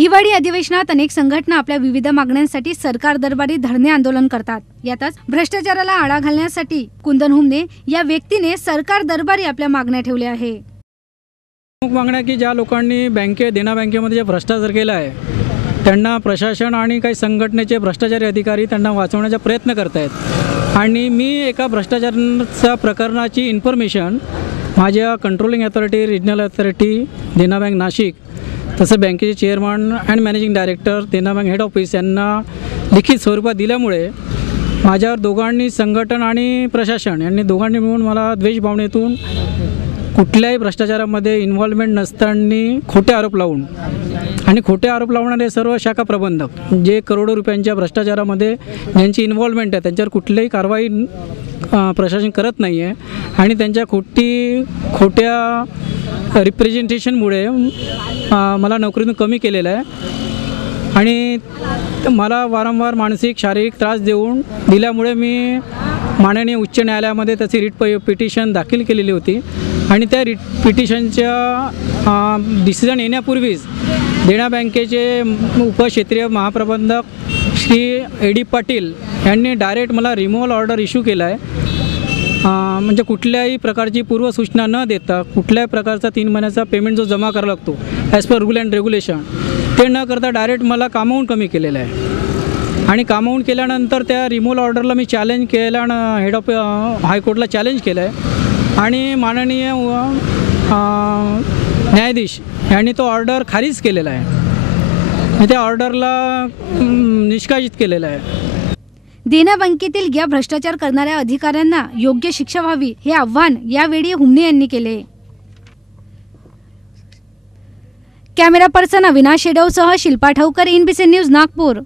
हिवाळी अधिवेशनात अनेक संघटना आपल्या विविध मागण्यांसाठी सरकार दरबारी धरणे आंदोलन करतात। यातच भ्रष्टाचाराला आळा घालण्यासाठी कुंदन हुमने या व्यक्तीने सरकार दरबारी आपल्या मागण्या ठेवल्या आहे। प्रमुख मागण्या की ज्या लोकांनी देना बँकेमध्ये जे भ्रष्टाचार केला आहे त्यांना प्रशासन आणि काही संघटनेचे भ्रष्टाचारी अधिकारी त्यांना वाचवण्याचा प्रयत्न करत आहेत आणि मी एका भ्रष्टाचाराच्या प्रकरणाची इन्फॉर्मेशन माझ्या कंट्रोलिंग अथॉरिटी रिजनल अथॉरिटी देना बँक नाशिक तसं बँकेचे chairman and managing director Dena bank head office यांना लिखित स्वरूपात दिल्यामुळे माझ्यावर दोघांनी संघटन आणि प्रशासन यांनी दोघांनी मिळून मला द्वेष भावनेतून कुठल्याही भ्रष्टाचारामध्ये इन्व्हॉल्वमेंट नसताना खोटे आरोप लावून आणि खोटे आरोप लावणारे सर्व शाखा प्रबंधक जे करोडो रुपयांच्या भ्रष्टाचारामध्ये ज्यांची इन्व्हॉल्वमेंट आहे त्यांच्यावर कुठलीही कारवाई प्रशासन करत नाही आहे आणि त्यांच्या खोट्या रिप्रेझेंटेशनमुळे मला नोकरीतून कमी केलेलं आहे आणि मला वारंवार मानसिक शारीरिक त्रास दिल्यामुळे मी माननीय उच्च न्यायालयामध्ये त्याची पिटिशन दाखल केलेली होती आणि त्या पिटिशनच्या डिसिजन येण्यापूर्वीच देना बँकेचे उपक्षेत्रीय महाप्रबंधक श्री ए.डी. पाटील यांनी डायरेक्ट मला रिमूव्हल ऑर्डर इश्यू केला आहे। म्हणजे कुठल्याही प्रकारची पूर्वसूचना न देता कुठल्याही प्रकारचा 3 महिन्याचा पेमेंट जो जमा करावा लागतो as per rule and regulation ते न करता डायरेक्ट मला कामावून कमी केलेलं आहे आणि कामावून केल्यानंतर त्या रिमूव्हल ऑर्डरला मी चॅलेंज केलं आणि हेड ऑफ हायकोर्टला चॅलेंज केलं आहे आणि माननीय न्यायाधीश यांनी तो ऑर्डर खारिज केलेला आहे, त्या ऑर्डरला निष्कासित केलेलं आहे। देना बँकेतील या भ्रष्टाचार करणाऱ्या अधिकाऱ्यांना योग्य शिक्षा व्हावी हे आव्हान यावेळी हुमने यांनी केले। कॅमेरा पर्सन अविनाश शेडवसह शिल्पा ठाऊकर, NBC न्यूज नागपूर।